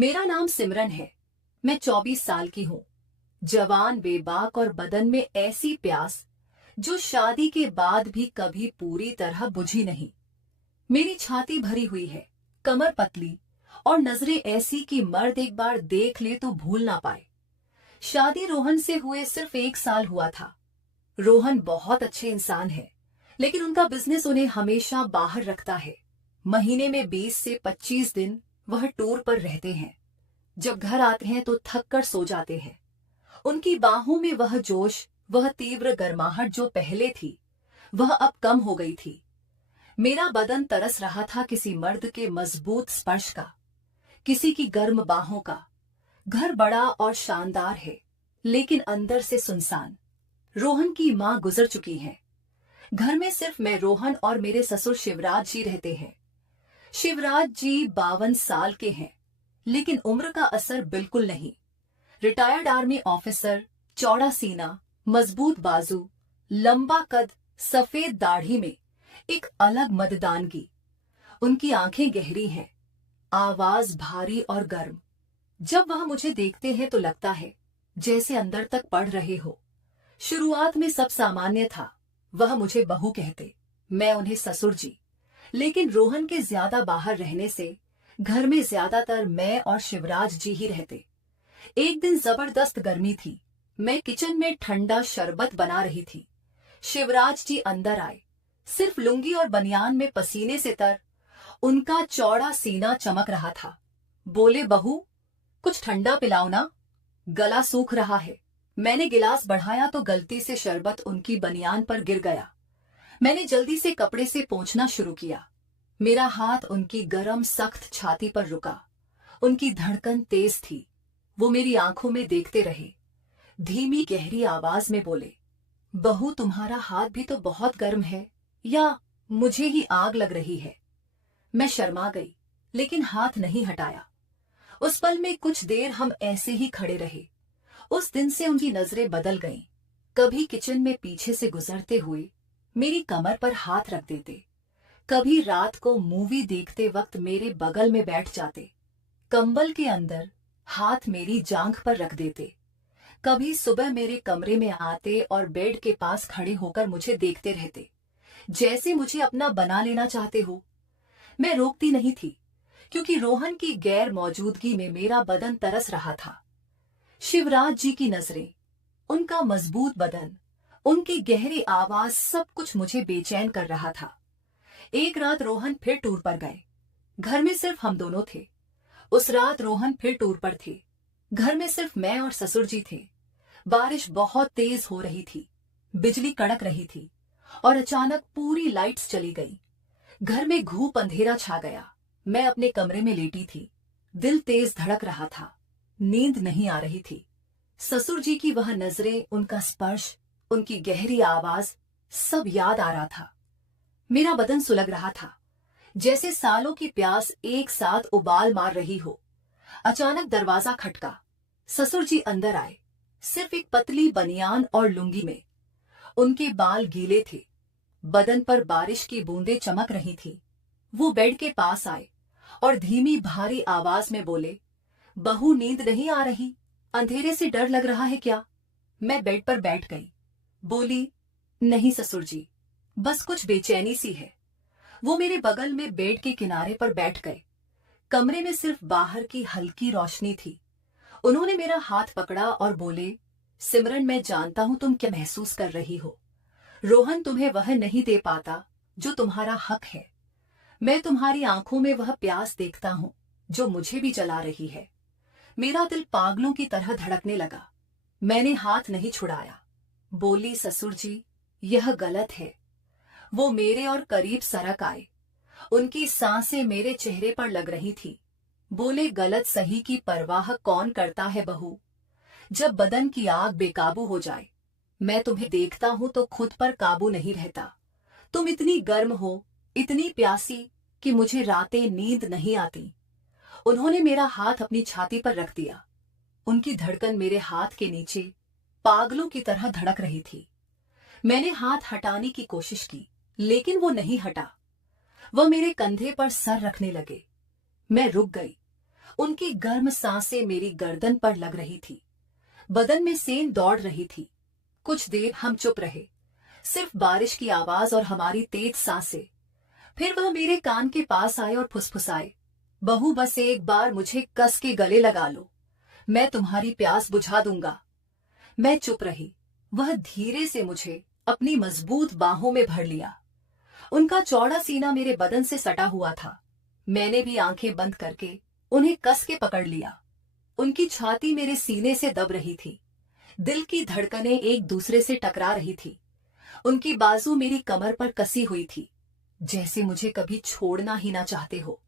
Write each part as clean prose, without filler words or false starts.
मेरा नाम सिमरन है। मैं 24 साल की हूँ। जवान, बेबाक और बदन में ऐसी प्यास जो शादी के बाद भी कभी पूरी तरह बुझी नहीं। मेरी छाती भरी हुई है, कमर पतली और नजरें ऐसी कि मर्द एक बार देख ले तो भूल ना पाए। शादी रोहन से हुए सिर्फ 1 साल हुआ था। रोहन बहुत अच्छे इंसान है, लेकिन उनका बिजनेस उन्हें हमेशा बाहर रखता है। महीने में 20 से 25 दिन वह टूर पर रहते हैं। जब घर आते हैं तो थक कर सो जाते हैं। उनकी बाहों में वह जोश, वह तीव्र गर्माहट जो पहले थी, वह अब कम हो गई थी। मेरा बदन तरस रहा था किसी मर्द के मजबूत स्पर्श का, किसी की गर्म बाहों का। घर बड़ा और शानदार है, लेकिन अंदर से सुनसान। रोहन की माँ गुजर चुकी हैं। घर में सिर्फ मैं, रोहन और मेरे ससुर शिवराज जी रहते हैं। शिवराज जी 52 साल के हैं, लेकिन उम्र का असर बिल्कुल नहीं। रिटायर्ड आर्मी ऑफिसर, चौड़ा सीना, मजबूत बाजू, लंबा कद, सफेद दाढ़ी में एक अलग मर्दानगी। उनकी आंखें गहरी हैं, आवाज भारी और गर्म। जब वह मुझे देखते हैं तो लगता है जैसे अंदर तक पढ़ रहे हो। शुरुआत में सब सामान्य था। वह मुझे बहू कहते, मैं उन्हें ससुर जी। लेकिन रोहन के ज्यादा बाहर रहने से घर में ज्यादातर मैं और शिवराज जी ही रहते। एक दिन जबरदस्त गर्मी थी। मैं किचन में ठंडा शरबत बना रही थी। शिवराज जी अंदर आए, सिर्फ लुंगी और बनियान में पसीने से तर। उनका चौड़ा सीना चमक रहा था। बोले, बहू कुछ ठंडा पिलाओ ना, गला सूख रहा है। मैंने गिलास बढ़ाया तो गलती से शरबत उनकी बनियान पर गिर गया। मैंने जल्दी से कपड़े से पोंछना शुरू किया। मेरा हाथ उनकी गरम सख्त छाती पर रुका। उनकी धड़कन तेज थी। वो मेरी आंखों में देखते रहे। धीमी गहरी आवाज में बोले, बहू तुम्हारा हाथ भी तो बहुत गर्म है, या मुझे ही आग लग रही है? मैं शर्मा गई, लेकिन हाथ नहीं हटाया। उस पल में कुछ देर हम ऐसे ही खड़े रहे। उस दिन से उनकी नजरें बदल गईं। कभी किचन में पीछे से गुजरते हुए मेरी कमर पर हाथ रख देते, कभी रात को मूवी देखते वक्त मेरे बगल में बैठ जाते, कंबल के अंदर हाथ मेरी जांघ पर रख देते। कभी सुबह मेरे कमरे में आते और बेड के पास खड़े होकर मुझे देखते रहते, जैसे मुझे अपना बना लेना चाहते हो। मैं रोकती नहीं थी, क्योंकि रोहन की गैर मौजूदगी में मेरा बदन तरस रहा था। शिवराज जी की नजरें, उनका मजबूत बदन, उनकी गहरी आवाज, सब कुछ मुझे बेचैन कर रहा था। एक रात रोहन फिर टूर पर गए। घर में सिर्फ हम दोनों थे। उस रात रोहन फिर टूर पर थे। घर में सिर्फ मैं और ससुर जी थे। बारिश बहुत तेज हो रही थी, बिजली कड़क रही थी और अचानक पूरी लाइट्स चली गई। घर में घूप अंधेरा छा गया। मैं अपने कमरे में लेटी थी। दिल तेज धड़क रहा था, नींद नहीं आ रही थी। ससुर जी की वह नजरें, उनका स्पर्श, उनकी गहरी आवाज, सब याद आ रहा था। मेरा बदन सुलग रहा था, जैसे सालों की प्यास एक साथ उबाल मार रही हो। अचानक दरवाजा खटका। ससुर जी अंदर आए, सिर्फ एक पतली बनियान और लुंगी में। उनके बाल गीले थे, बदन पर बारिश की बूंदें चमक रही थी। वो बेड के पास आए और धीमी भारी आवाज में बोले, बहू नींद नहीं आ रही? अंधेरे से डर लग रहा है क्या? मैं बेड पर बैठ गई। बोली, नहीं ससुर जी, बस कुछ बेचैनी सी है। वो मेरे बगल में बेड के किनारे पर बैठ गए। कमरे में सिर्फ बाहर की हल्की रोशनी थी। उन्होंने मेरा हाथ पकड़ा और बोले, सिमरन मैं जानता हूं तुम क्या महसूस कर रही हो। रोहन तुम्हें वह नहीं दे पाता जो तुम्हारा हक है। मैं तुम्हारी आंखों में वह प्यास देखता हूं जो मुझे भी जला रही है। मेरा दिल पागलों की तरह धड़कने लगा। मैंने हाथ नहीं छुड़ाया। बोली, ससुर जी यह गलत है। वो मेरे और करीब सरक आए। उनकी सांसें मेरे चेहरे पर लग रही थी। बोले, गलत सही की परवाह कौन करता है बहू? जब बदन की आग बेकाबू हो जाए। मैं तुम्हें देखता हूं तो खुद पर काबू नहीं रहता। तुम इतनी गर्म हो, इतनी प्यासी कि मुझे रातें नींद नहीं आती। उन्होंने मेरा हाथ अपनी छाती पर रख दिया। उनकी धड़कन मेरे हाथ के नीचे पागलों की तरह धड़क रही थी। मैंने हाथ हटाने की कोशिश की, लेकिन वो नहीं हटा। वह मेरे कंधे पर सर रखने लगे। मैं रुक गई। उनकी गर्म सांसें मेरी गर्दन पर लग रही थी। बदन में सेंध दौड़ रही थी। कुछ देर हम चुप रहे, सिर्फ बारिश की आवाज और हमारी तेज सांसें। फिर वह मेरे कान के पास आए और फुसफुसाए, बहू बस एक बार मुझे कस के गले लगा लो, मैं तुम्हारी प्यास बुझा दूंगा। मैं चुप रही। वह धीरे से मुझे अपनी मजबूत बाहों में भर लिया। उनका चौड़ा सीना मेरे बदन से सटा हुआ था। मैंने भी आंखें बंद करके उन्हें कस के पकड़ लिया। उनकी छाती मेरे सीने से दब रही थी। दिल की धड़कनें एक दूसरे से टकरा रही थी। उनकी बाजू मेरी कमर पर कसी हुई थी, जैसे मुझे कभी छोड़ना ही ना चाहते हो।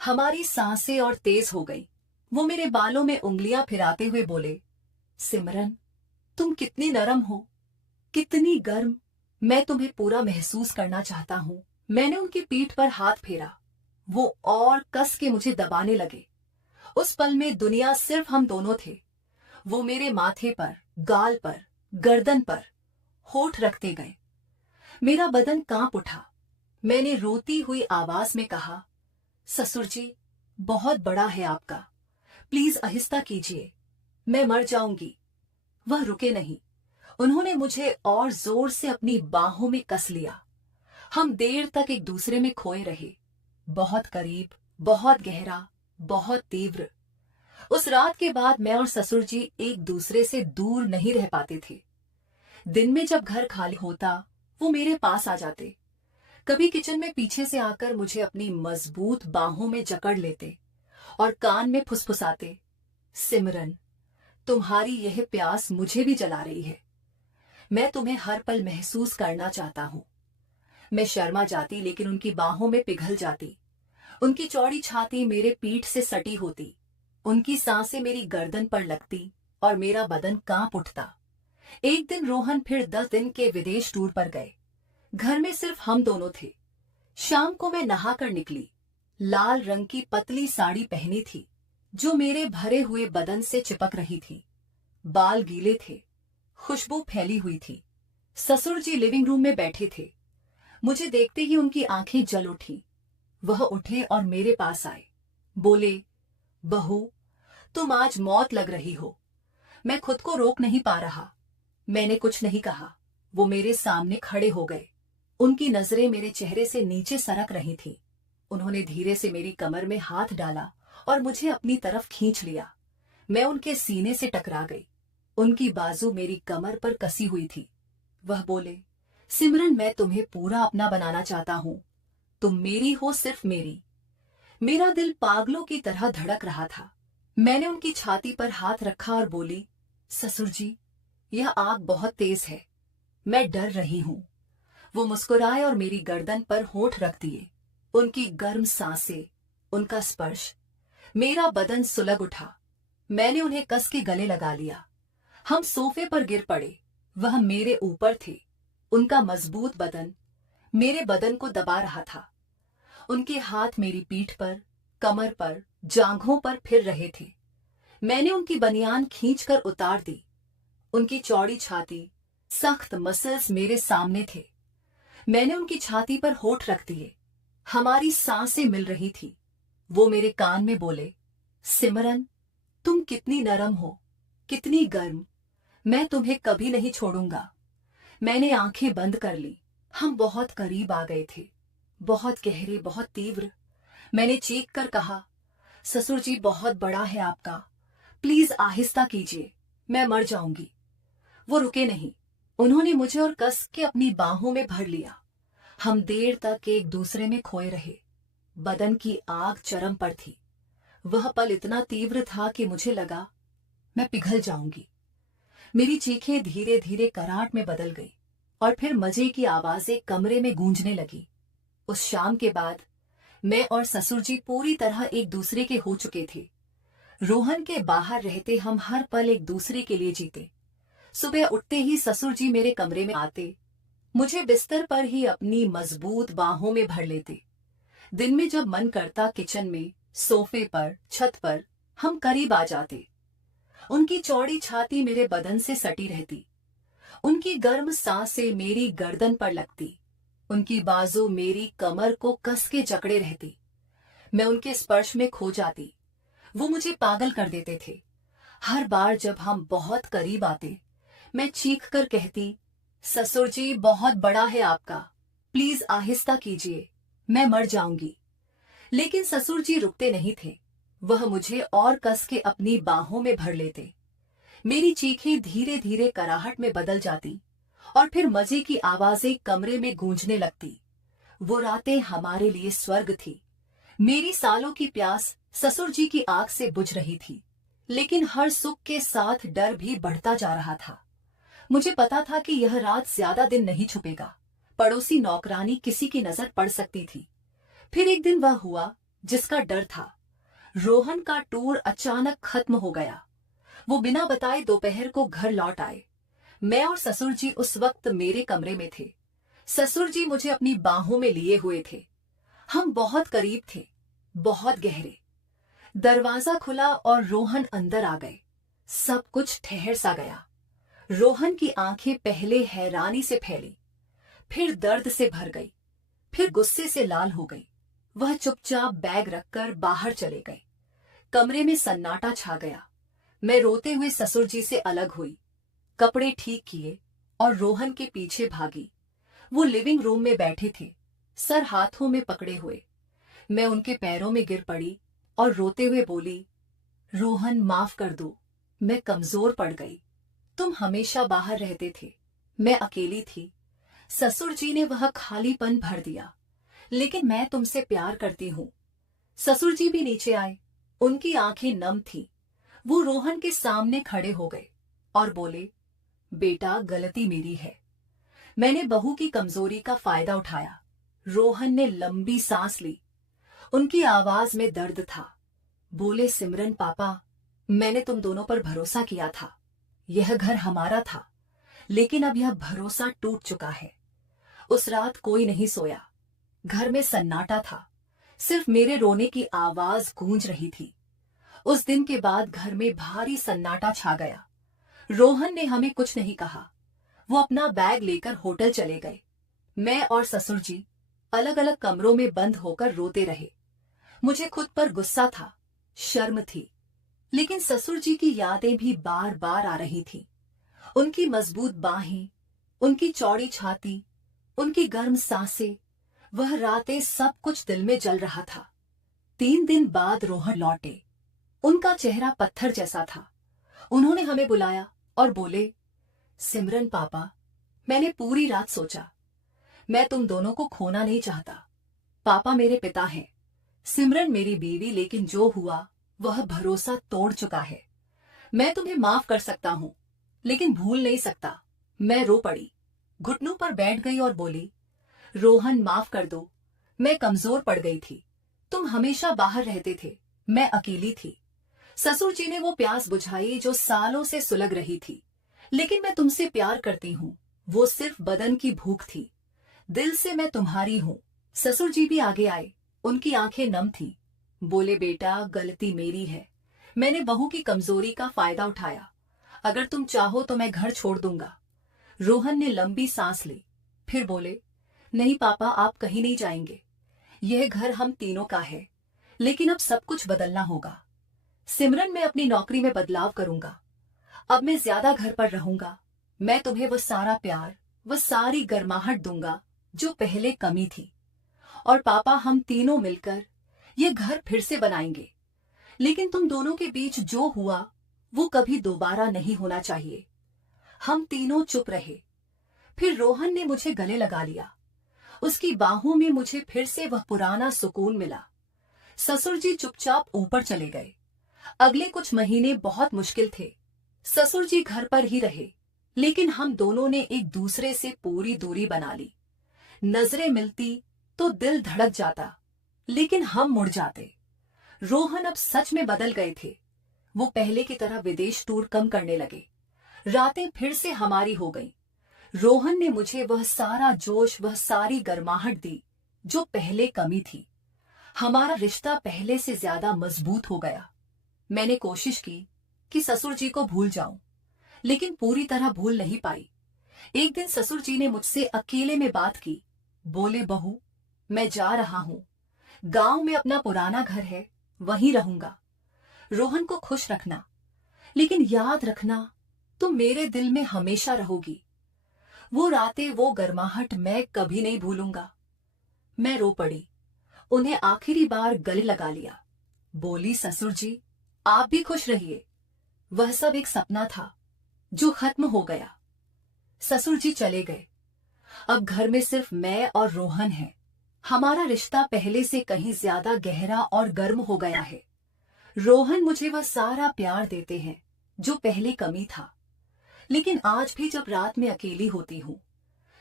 हमारी सांसें और तेज हो गई। वो मेरे बालों में उंगलियां फिराते हुए बोले, सिमरन, तुम कितनी नरम हो, कितनी गर्म। मैं तुम्हें पूरा महसूस करना चाहता हूँ। मैंने उनकी पीठ पर हाथ फेरा। वो और कस के मुझे दबाने लगे। उस पल में दुनिया सिर्फ हम दोनों थे। वो मेरे माथे पर, गाल पर, गर्दन पर होठ रखते गए। मेरा बदन कांप उठा। मैंने रोती हुई आवाज में कहा, ससुर जी, बहुत बड़ा है आपका, प्लीज आहिस्ता कीजिए, मैं मर जाऊंगी। वह रुके नहीं। उन्होंने मुझे और जोर से अपनी बाहों में कस लिया। हम देर तक एक दूसरे में खोए रहे, बहुत करीब, बहुत गहरा, बहुत तीव्र। उस रात के बाद मैं और ससुर जी एक दूसरे से दूर नहीं रह पाते थे। दिन में जब घर खाली होता, वो मेरे पास आ जाते। कभी किचन में पीछे से आकर मुझे अपनी मजबूत बाहों में जकड़ लेते और कान में फुसफुसाते, सिमरन, तुम्हारी यह प्यास मुझे भी जला रही है, मैं तुम्हें हर पल महसूस करना चाहता हूं। मैं शर्मा जाती, लेकिन उनकी बाहों में पिघल जाती। उनकी चौड़ी छाती मेरे पीठ से सटी होती। उनकी सांसें मेरी गर्दन पर लगती और मेरा बदन कांप उठता। एक दिन रोहन फिर 10 दिन के विदेश टूर पर गए। घर में सिर्फ हम दोनों थे। शाम को मैं नहाकर निकली। लाल रंग की पतली साड़ी पहनी थी, जो मेरे भरे हुए बदन से चिपक रही थी। बाल गीले थे, खुशबू फैली हुई थी। ससुर जी लिविंग रूम में बैठे थे। मुझे देखते ही उनकी आंखें जल उठी। वह उठे और मेरे पास आए। बोले, बहू, तुम आज मौत लग रही हो। मैं खुद को रोक नहीं पा रहा। मैंने कुछ नहीं कहा। वो मेरे सामने खड़े हो गए। उनकी नजरें मेरे चेहरे से नीचे सरक रही थीं। उन्होंने धीरे से मेरी कमर में हाथ डाला और मुझे अपनी तरफ खींच लिया। मैं उनके सीने से टकरा गई। उनकी बाजू मेरी कमर पर कसी हुई थी। वह बोले, सिमरन, मैं तुम्हें पूरा अपना बनाना चाहता हूं। तुम मेरी हो, सिर्फ मेरी। मेरा दिल पागलों की तरह धड़क रहा था। मैंने उनकी छाती पर हाथ रखा और बोली, ससुर जी, यह आग बहुत तेज है, मैं डर रही हूं। वो मुस्कुराए और मेरी गर्दन पर होठ रख दिए। उनकी गर्म सांसें, उनका स्पर्श, मेरा बदन सुलग उठा। मैंने उन्हें कस के गले लगा लिया। हम सोफे पर गिर पड़े। वह मेरे ऊपर थे। उनका मजबूत बदन मेरे बदन को दबा रहा था। उनके हाथ मेरी पीठ पर, कमर पर, जांघों पर फिर रहे थे। मैंने उनकी बनियान खींचकर उतार दी। उनकी चौड़ी छाती, सख्त मसल्स मेरे सामने थे। मैंने उनकी छाती पर होठ रख दिए। हमारी सांसें मिल रही थी। वो मेरे कान में बोले, सिमरन, तुम कितनी नरम हो, कितनी गर्म। मैं तुम्हें कभी नहीं छोड़ूंगा। मैंने आंखें बंद कर ली। हम बहुत करीब आ गए थे, बहुत गहरे, बहुत तीव्र। मैंने चीख कर कहा, ससुर जी, बहुत बड़ा है आपका, प्लीज आहिस्ता कीजिए, मैं मर जाऊंगी। वो रुके नहीं। उन्होंने मुझे और कस के अपनी बाहों में भर लिया। हम देर तक एक दूसरे में खोए रहे। बदन की आग चरम पर थी। वह पल इतना तीव्र था कि मुझे लगा मैं पिघल जाऊंगी। मेरी चीखें धीरे धीरे कराहट में बदल गई और फिर मजे की आवाजें कमरे में गूंजने लगी। उस शाम के बाद मैं और ससुर जी पूरी तरह एक दूसरे के हो चुके थे। रोहन के बाहर रहते हम हर पल एक दूसरे के लिए जीते। सुबह उठते ही ससुर जी मेरे कमरे में आते, मुझे बिस्तर पर ही अपनी मजबूत बाहों में भर लेते। दिन में जब मन करता किचन में, सोफे पर, छत पर हम करीब आ जाते। उनकी चौड़ी छाती मेरे बदन से सटी रहती। उनकी गर्म सांसें मेरी गर्दन पर लगती। उनकी बाजू मेरी कमर को कस के जकड़े रहती। मैं उनके स्पर्श में खो जाती। वो मुझे पागल कर देते थे। हर बार जब हम बहुत करीब आते, मैं चीख कर कहती, ससुर जी बहुत बड़ा है आपका, प्लीज आहिस्ता कीजिए, मैं मर जाऊंगी। लेकिन ससुर जी रुकते नहीं थे। वह मुझे और कस के अपनी बाहों में भर लेते। मेरी चीखें धीरे धीरे कराहट में बदल जाती और फिर मजे की आवाजें कमरे में गूंजने लगती। वो रातें हमारे लिए स्वर्ग थी। मेरी सालों की प्यास ससुर जी की आंख से बुझ रही थी, लेकिन हर सुख के साथ डर भी बढ़ता जा रहा था। मुझे पता था कि यह रात ज्यादा दिन नहीं छुपेगा। पड़ोसी नौकरानी किसी की नजर पड़ सकती थी। फिर एक दिन वह हुआ जिसका डर था। रोहन का टूर अचानक खत्म हो गया। वो बिना बताए दोपहर को घर लौट आए। मैं और ससुर जी उस वक्त मेरे कमरे में थे। ससुर जी मुझे अपनी बाहों में लिए हुए थे। हम बहुत करीब थे, बहुत गहरे। दरवाजा खुला और रोहन अंदर आ गए। सब कुछ ठहर सा गया। रोहन की आंखें पहले हैरानी से फैली, फिर दर्द से भर गई, फिर गुस्से से लाल हो गई। वह चुपचाप बैग रखकर बाहर चले गए। कमरे में सन्नाटा छा गया। मैं रोते हुए ससुर जी से अलग हुई, कपड़े ठीक किए और रोहन के पीछे भागी। वो लिविंग रूम में बैठे थे, सर हाथों में पकड़े हुए। मैं उनके पैरों में गिर पड़ी और रोते हुए बोली, रोहन माफ कर दो, मैं कमजोर पड़ गई। तुम हमेशा बाहर रहते थे, मैं अकेली थी। ससुर जी ने वह खालीपन भर दिया। लेकिन मैं तुमसे प्यार करती हूँ। ससुर जी भी नीचे आए। उनकी आंखें नम थी। वो रोहन के सामने खड़े हो गए और बोले, बेटा गलती मेरी है। मैंने बहू की कमजोरी का फायदा उठाया। रोहन ने लंबी सांस ली। उनकी आवाज में दर्द था। बोले, सिमरन पापा, मैंने तुम दोनों पर भरोसा किया था। यह घर हमारा था, लेकिन अब यह भरोसा टूट चुका है। उस रात कोई नहीं सोया। घर में सन्नाटा था। सिर्फ मेरे रोने की आवाज गूंज रही थी। उस दिन के बाद घर में भारी सन्नाटा छा गया। रोहन ने हमें कुछ नहीं कहा। वो अपना बैग लेकर होटल चले गए। मैं और ससुर जी अलग अलग कमरों में बंद होकर रोते रहे। मुझे खुद पर गुस्सा था, शर्म थी, लेकिन ससुर जी की यादें भी बार बार आ रही थीं। उनकी मजबूत बाहें, उनकी चौड़ी छाती, उनकी गर्म सांसें, वह रातें, सब कुछ दिल में जल रहा था। 3 दिन बाद रोहन लौटे। उनका चेहरा पत्थर जैसा था। उन्होंने हमें बुलाया और बोले, सिमरन पापा, मैंने पूरी रात सोचा, मैं तुम दोनों को खोना नहीं चाहता। पापा मेरे पिता हैं, सिमरन मेरी बीवी, लेकिन जो हुआ वह भरोसा तोड़ चुका है। मैं तुम्हें माफ कर सकता हूँ, लेकिन भूल नहीं सकता। मैं रो पड़ी, घुटनों पर बैठ गई और बोली, रोहन माफ कर दो, मैं कमजोर पड़ गई थी। तुम हमेशा बाहर रहते थे, मैं अकेली थी। ससुर जी ने वो प्यास बुझाई जो सालों से सुलग रही थी। लेकिन मैं तुमसे प्यार करती हूँ, वो सिर्फ बदन की भूख थी। दिल से मैं तुम्हारी हूँ। ससुर जी भी आगे आए। उनकी आंखें नम थी। बोले, बेटा गलती मेरी है, मैंने बहू की कमजोरी का फायदा उठाया। अगर तुम चाहो तो मैं घर छोड़ दूंगा। रोहन ने लंबी सांस ली, फिर बोले, नहीं पापा, आप कहीं नहीं जाएंगे। यह घर हम तीनों का है, लेकिन अब सब कुछ बदलना होगा। सिमरन, मैं अपनी नौकरी में बदलाव करूंगा। अब मैं ज्यादा घर पर रहूंगा। मैं तुम्हें वो सारा प्यार, वो सारी गर्माहट दूंगा जो पहले कमी थी। और पापा, हम तीनों मिलकर ये घर फिर से बनाएंगे। लेकिन तुम दोनों के बीच जो हुआ वो कभी दोबारा नहीं होना चाहिए। हम तीनों चुप रहे। फिर रोहन ने मुझे गले लगा लिया। उसकी बाहों में मुझे फिर से वह पुराना सुकून मिला। ससुर जी चुपचाप ऊपर चले गए। अगले कुछ महीने बहुत मुश्किल थे। ससुर जी घर पर ही रहे, लेकिन हम दोनों ने एक दूसरे से पूरी दूरी बना ली। नजरें मिलती तो दिल धड़क जाता, लेकिन हम मुड़ जाते। रोहन अब सच में बदल गए थे। वो पहले की तरह विदेश टूर कम करने लगे। रातें फिर से हमारी हो गईं। रोहन ने मुझे वह सारा जोश, वह सारी गर्माहट दी जो पहले कमी थी। हमारा रिश्ता पहले से ज्यादा मजबूत हो गया। मैंने कोशिश की कि ससुर जी को भूल जाऊं, लेकिन पूरी तरह भूल नहीं पाई। एक दिन ससुर जी ने मुझसे अकेले में बात की। बोले, बहू, मैं जा रहा हूं। गांव में अपना पुराना घर है, वहीं रहूंगा। रोहन को खुश रखना, लेकिन याद रखना तुम मेरे दिल में हमेशा रहोगी। वो रातें, वो गर्माहट मैं कभी नहीं भूलूंगा। मैं रो पड़ी, उन्हें आखिरी बार गले लगा लिया। बोली, ससुर जी आप भी खुश रहिए। वह सब एक सपना था जो खत्म हो गया। ससुर जी चले गए। अब घर में सिर्फ मैं और रोहन है। हमारा रिश्ता पहले से कहीं ज्यादा गहरा और गर्म हो गया है। रोहन मुझे वह सारा प्यार देते हैं जो पहले कमी था, लेकिन आज भी जब रात में अकेली होती हूँ,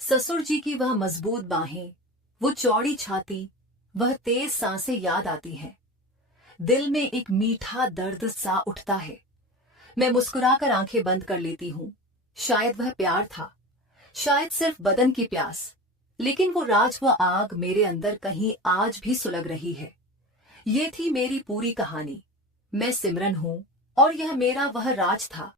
ससुर जी की वह मजबूत बाहें, वो चौड़ी छाती, वह तेज सांसें याद आती हैं। दिल में एक मीठा दर्द सा उठता है। मैं मुस्कुराकर आंखें बंद कर लेती हूँ। शायद वह प्यार था, शायद सिर्फ बदन की प्यास, लेकिन वो राज, व आग मेरे अंदर कहीं आज भी सुलग रही है। ये थी मेरी पूरी कहानी। मैं सिमरन हूँ और यह मेरा वह राज था